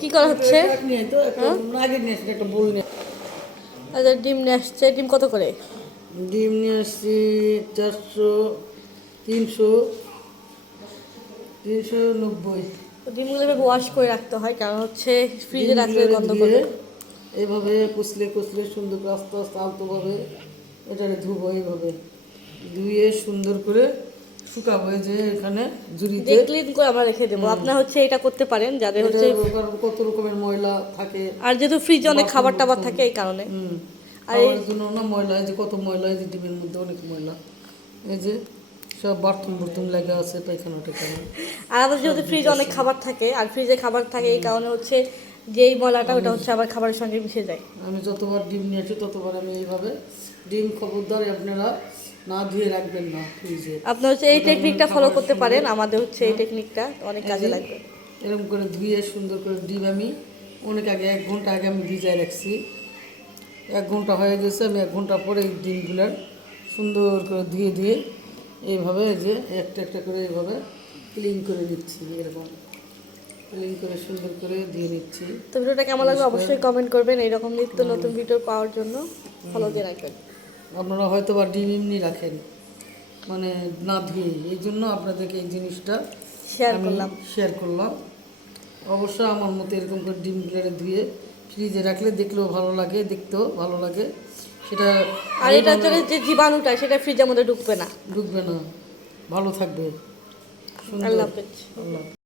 কি করা হচ্ছে? বোল নিয়ে। ডিম নিয়ে আসছে। ডিম কত করে? ডিম নিয়ে আসছি চারশো তিনশো তিনশো নব্বই। তো ডিমগুলো এভাবে ওয়াশ করে রাখতে হয় কারণ হচ্ছে ফ্রিজে রাখলে গন্ধ ধুয়ে করবে এইভাবে কুচলে কুচলে সুন্দর করে আস্তে আস্তে আলতোভাবে এটাকে ধুবো এইভাবে। ধুয়ে সুন্দর করে শুকাবো যে এখানে ঝুড়িতে। ক্লিন করে আমরা রেখে দেবো। আপনার হচ্ছে এটা করতে পারেন যাদের হচ্ছে কত রকমের ময়লা থাকে। আর যেহেতু ফ্রিজে অনেক খাবার টাবার থাকে এই কারণে। হুম। আর এই- জন্য না ময়লা যে কত ময়লা এই যে ডিমের মধ্যে অনেক ময়লা। এই যে সব বাথরুম বাথরুম লেগে আছে পায়খানা টাইখানা আর আমাদের যেহেতু ফ্রিজে অনেক খাবার থাকে আর ফ্রিজে খাবার থাকে এই কারণে হচ্ছে যেই ময়লাটা ওটা হচ্ছে আবার খাবারের সঙ্গে মিশে যায়। আমি যতবার ডিম নিয়েছি ততবার আমি এইভাবে। ডিম খবরদার আপনারা না ধুয়ে রাখবেন না ফ্রিজে আপনার হচ্ছে এই টেকনিকটা ফলো করতে পারেন আমাদের হচ্ছে এই টেকনিকটা অনেক কাজে লাগবে। এরকম করে ধুয়ে সুন্দর করে ডিম আমি অনেক আগে এক ঘণ্টা আগে আমি ভিজায় রাখছি। এক ঘণ্টা হয়ে গেছে আমি এক ঘণ্টা পরে এই ডিমগুলার সুন্দর করে ধুয়ে ধুয়ে এইভাবে যে একটা একটা করে এইভাবে ক্লিন করে নিচ্ছি এরকম। ক্লিন করে সুন্দর করে দিয়ে নিচ্ছি। তো ভিডিওটা কেমন লাগবে অবশ্যই কমেন্ট করবেন। এইরকম নিত্য নতুন ভিডিও পাওয়ার জন্য ফলো দিয়ে রাখবেন। আপনারা হয়তো বা ডিম এমনি রাখেন মানে না ধুয়ে। এই জন্য আপনাদেরকে এই জিনিসটা শেয়ার করলাম। শেয়ার করলাম। অবশ্যই আমার মতো এরকম করে ডিম ডিমগুলো ধুয়ে ফ্রিজে রাখলে দেখলেও ভালো লাগে দেখতেও ভালো লাগে। সেটা আর এটা হচ্ছে যে জীবাণুটা সেটা ফ্রিজের মধ্যে ঢুকবে না। ঢুকবে না। ভালো থাকবে। আল্লাহ হাফেজ। আল্লাহ